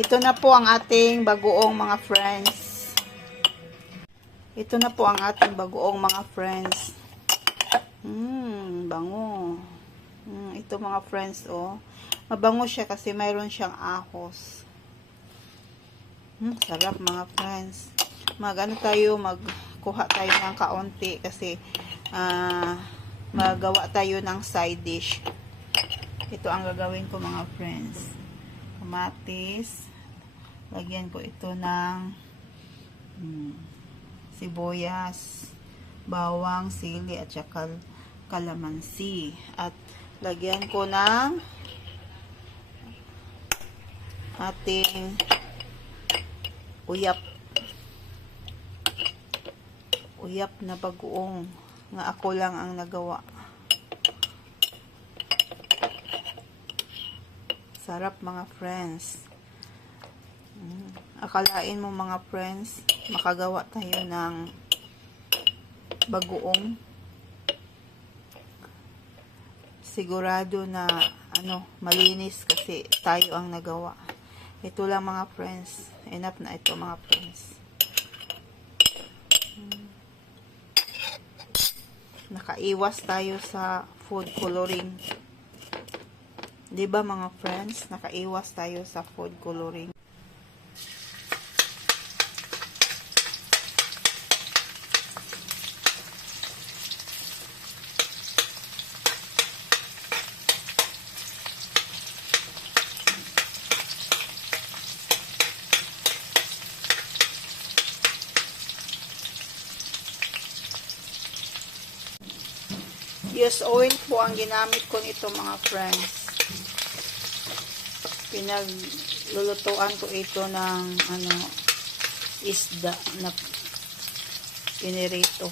Ito na po ang ating bagoong mga friends. Ito na po ang ating bagoong mga friends. Bango. Ito mga friends, oh. Mabango siya kasi mayroon siyang ahos. Sarap mga friends. Magkuha tayo ng kaunti kasi magawa tayo ng side dish. Ito ang gagawin ko mga friends. Kamatis. Lagyan ko ito ng sibuyas, bawang, sili at saka kalamansi. At lagyan ko ng ating uyap na bagoong nga ako lang ang nagawa. Sarap mga friends. Akalain mo mga friends, makagawa tayo ng bagoong sigurado na malinis kasi tayo ang nagawa. Ito lang mga friends. Enough na ito mga friends. Nakaiwas tayo sa food coloring. 'Di ba mga friends? Nakaiwas tayo sa food coloring. Use oil po ang ginamit ko nito mga friends. Pinaglulutuan ko ito ng isda na pinirito.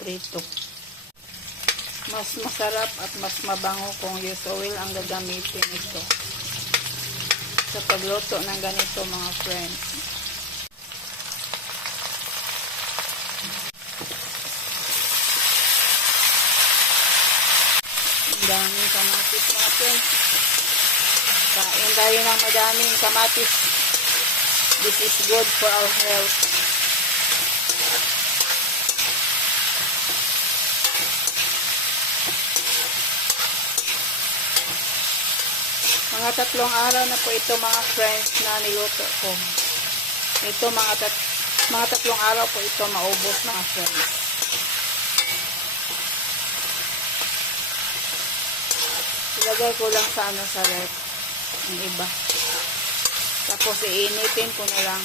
Prito. Mas masarap at mas mabango kung use oil ang gagamitin ito sa pagluto ng ganito mga friends. Daming kamatis mga friends. Kain tayo ng madaming kamatis. This is good for our health. Mga 3 araw na po ito mga friends na niluto ko. Ito mga 3 araw po ito maubos mga friends. Ilagay ko lang sa ref ang iba. Tapos iinitin ko na lang.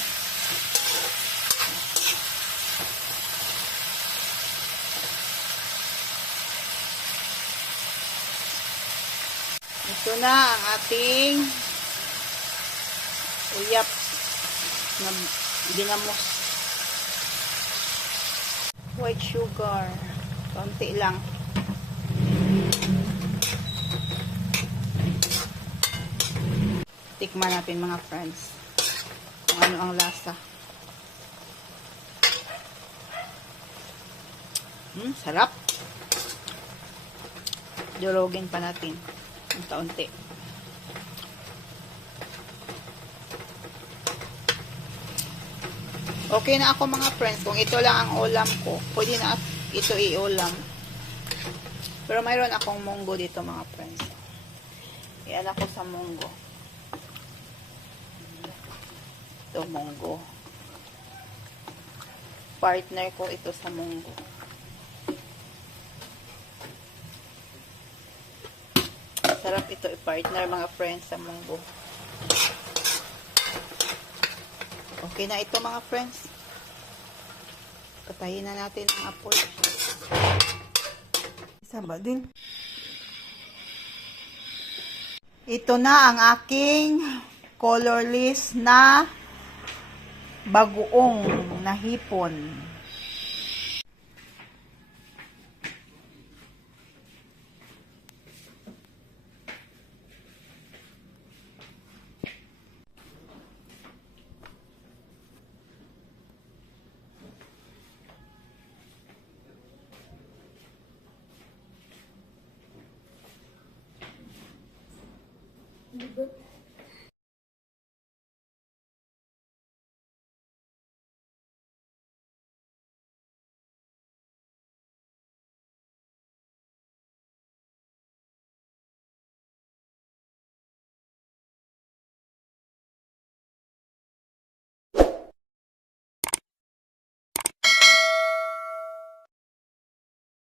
Ito na ang ating uyap na ginamos. White sugar. Konti lang. Tikman natin mga friends kung ano ang lasa. Sarap. Durugin pa natin ang kaunti. Okay na ako mga friends. Kung ito lang ang ulam ko, pwede na ito i-ulam. Pero mayroon akong munggo dito mga friends. Iyan ako sa munggo. Ito munggo. Partner ko ito sa munggo. Sarap ito i-partner mga friends sa munggo. Okay na ito mga friends. Patayin na natin ang apoy. Isa ba din? Ito na ang aking colorless na bagoong na hipon.